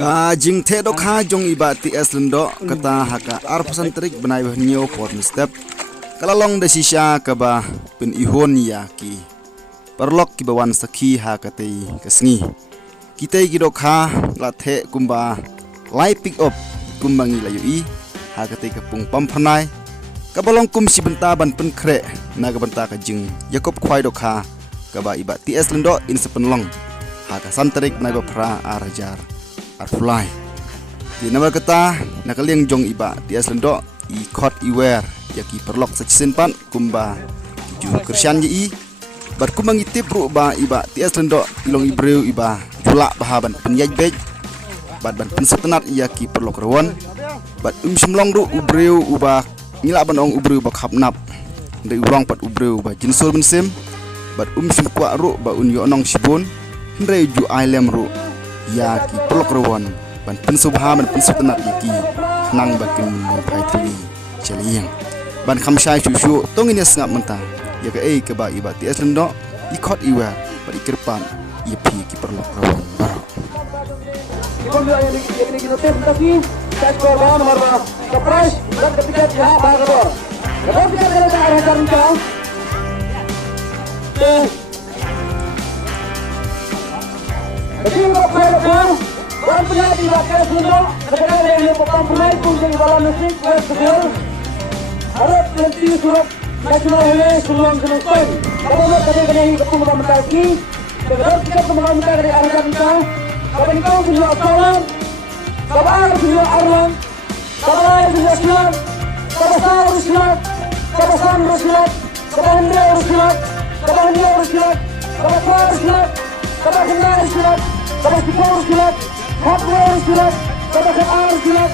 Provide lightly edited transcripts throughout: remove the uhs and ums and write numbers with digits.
Ka jing the do kha jong iba ti eslendo kata haka arpasan trik benai nyo pot step kalalong de sisha ka ba pin ihon ya ki perlok ki bawan sakhi ha ka tei kasngi kitei ki do kha la the kumba lai pick up kumbangi layu i ha ka tei ka pung pam phanai ka balong kum si benta ban pen kre na ka benta ka jing yakob khwai do kha ka ba iba ti eslendo in sepenlong ha ka santrik nai ba pra arajar Arfly. Di nama kata nakaliang jong iba di aslendo I kot iwer yaki perlok saksin pan kumba ju kersian i bar kumbang itip ru ba iba di aslendo ilong ibreu iba jula bahaban penyaj bej bad ban pensetenat yaki perlok rawon bad semlong ru ubreu uba ngila ban ong ubreu ba khapnap ndai urang pat ubreu ba jinsul bensim bad sim kwa ru ba unyo nong sibun ndai ju ailem ru yaki pelok rawan ban pensubha ban pensutenat yaki nang bakin pai tri cheliang ban khamsai shushu tongini sngap menta yaka ke ba iba ti aslendo ikot iwa ba ikirpan yepi ki pelok rawan baro Ibon yang ini kita tetapi saya korban marah surprise dan ketika dia bagor kemudian dia ada arah jalan Betul betul. Dan punya di bagian semua. Sekarang yang pertama pemain pun jadi dalam musik betul. Harap nanti surat nasional ini sebelum selesai. Kalau mau kadang-kadang ini ketemu dengan mereka, betul kita teman mereka dari arah kita. Kalau kita punya asalan, kalau punya arwan, kalau punya silat, kalau sahur silat, kalau sahur silat, kalau hendak silat, kalau hendak silat, kalau sahur silat. Kata kenal silat, kata kita silat, hardware silat, kata kenal silat,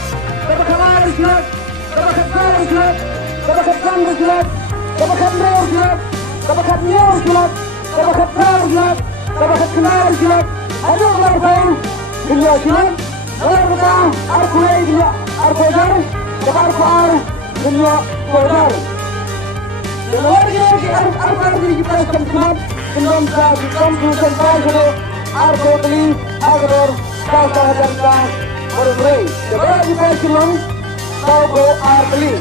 kata kenal silat, kata kenal silat, kata kenal silat, kata kenal silat, kata kenal silat, kata kenal silat, kata kenal silat. Ayo berbaur, dunia silat, dalam kita arkulai dunia arkojar, kita arkar dunia kojar. Dalam kita arkar di kita sekarang. Belum lagi komputer baru argo beli agar kata harga berbeda. Jika kita belum tahu beli,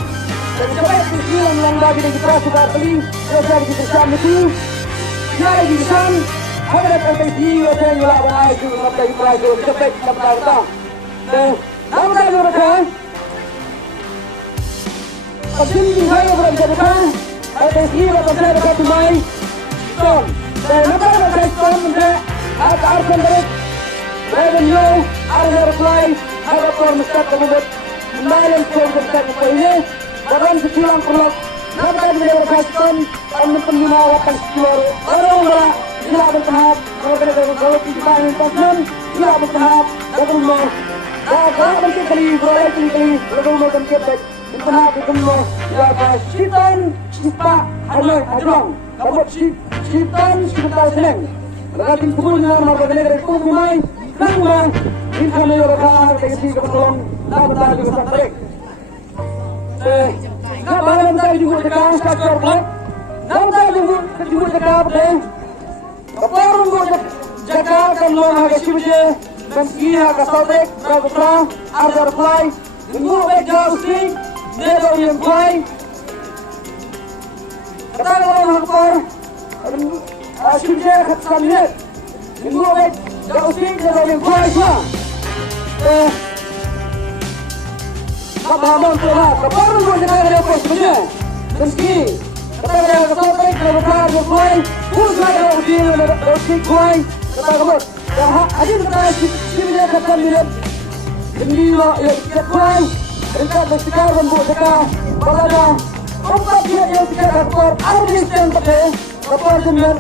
jika kita belum lagi kita sudah beli, jika kita sama itu, jika kita ada potensi ada yang lawan itu sampai itu cepat sampai kita. Nama kita berapa? Penting saya berapa? Potensi berapa kita main? Dan negara Pakistan menjadi arkan berik, revenue, arah reply, arah permuskat tersebut, balance permuskat ini, dalam sekilang perlok, negara negara Pakistan, kami pengguna waktu sekitar orang orang, tidak bertahap, negara Pakistan investment, tidak bertahap, betul. Kalau nanti kali beroleh kali, betul macam kita, bertahap betul. Ya Pakistan, kita hanya ajang, kamu Sitan sekitar seneng. Lagi punya marga negara itu memang nama insan Eropa tegesi kebetulan nama tadi besar baik. Nah bahan tadi juga dekat sektor blok. Nama tadi juga dekat betul. Keparung juga dekat kalau harga sibuk dan kia kasautek berapa harga reply. Tunggu jauh sih. Never yang play. Kata orang hafal. Asyiknya katakan lihat, minggu baik, dah usik dah yang kuat lah. Kapan tulah, kapan pun kita ada apa sebenarnya. Meski, kita ada kesal baik, kita berkuat berkuat, pun saya ada usik kuat, kita kamu. Dah aja kita asyiknya katakan lihat, ini lah yang kuat, kita bersikap lembut kita, balada, empat dia yang kita dapat, artis yang pakai. Kapal jember,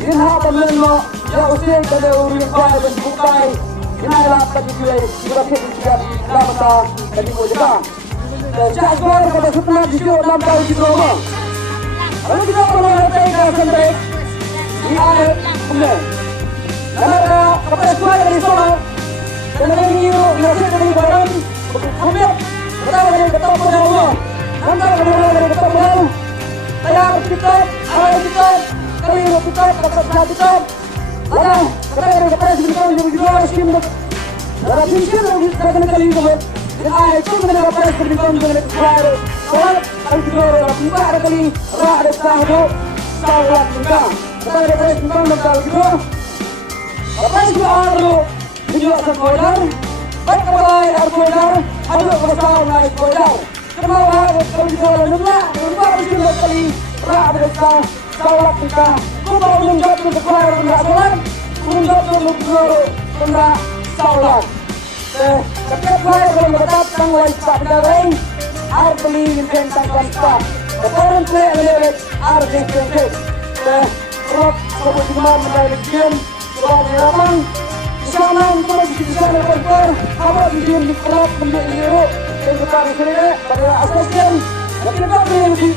inha pemleno, ya usia pada uri kuai dan bukai, inha lapat juga sudah kita dapat dari mojeka. Jadi kalau kita setelah dijual dalam tahun di rumah, kalau kita perlu tega sampai di air kemudian, karena kapal kuai dari sana, kemudian ini nasi dari barang, kemudian kita dari ketemu rumah, nanti kemudian dari ketemu. Tayar kita, air kita, keliru kita, dapat kita, Ada, kata presiden yang juga skim. Dalam bisnis yang kita kali ini, itu mengenai presiden yang berkuasa. Soal al-Qur'an al-Qur'an kali ada sahdu sawat kita. Kata presiden yang berkuasa. Apa itu arlo? Video sekolah. Berkebay arkoidar, ada bersama naik koidar. Kenal kalau kita nembak bisnis kali ada sawat kita. Kita menjadi berkuasa rendah solat, menjadi berkuasa rendah saulat. Setiap hari kalau berkat tanggal tak berdalai, ar beli tentang kantor. Orang play lewat ar dikit. Kalau kebetulan menjadi game, kalau diramang, sana untuk bisa berkumpul, apa bikin di klub menjadi hero. Yang kita sendiri pada asasnya, kita beli